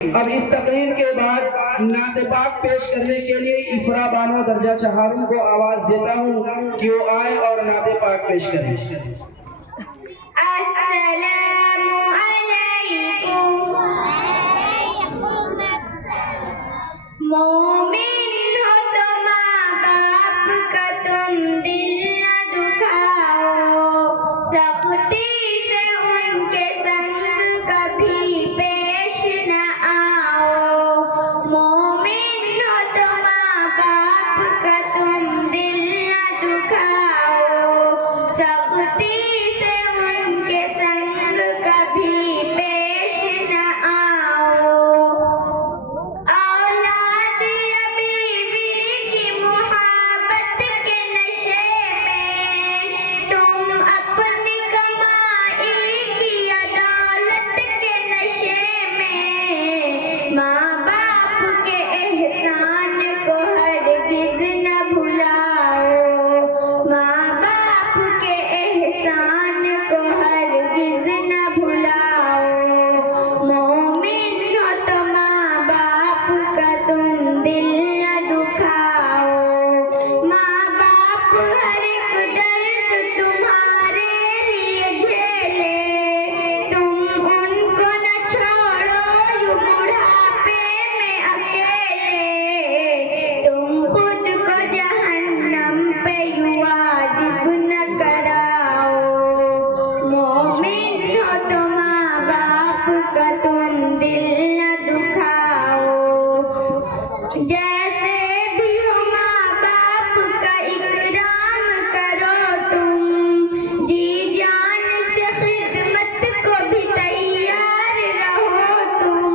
अब इस तकरीर के बाद नात पाक पेश करने के लिए इफरा बानो दर्जा चहारुम को आवाज देता हूँ कि वो आए और नात पाक पेश करें। अस्सलामु अलैकुम। मोमिन हो तो माँ बाप का तुम दिल न दुखाओ, सख्ती से उनके संग कभी पेश न आओ। मोमिन हो तो माँ बाप का तुम दिल न दुखाओ, सख्ती से उनके संग कभी पेश न आओ। औलाद या बीवी की मुहाबत के नशे में तुम अपनी कमाई की अदालत के नशे में माँ बाप के एहसान को हरगिज न भुलाओ। माँ बाप के एहसान को हरगिज न भुलाओ। मोमिन हो तो माँ बाप का तुम दिल न दुखाओ। माँ बाप हर एक दर्द तुम्हारे लिए झेले, तुम उनको न छोड़ो यूं बुढ़ापे में अकेले। तुम खुद को जहन्नम पे यूं वाजिब न कराओ। मोमिन हो तो माँ बाप का तुम दिल न दुखाओ। जैसे भी हो माँ बाप का इकराम करो तुम, जी जान से खिदमत को भी तैयार रहो तुम।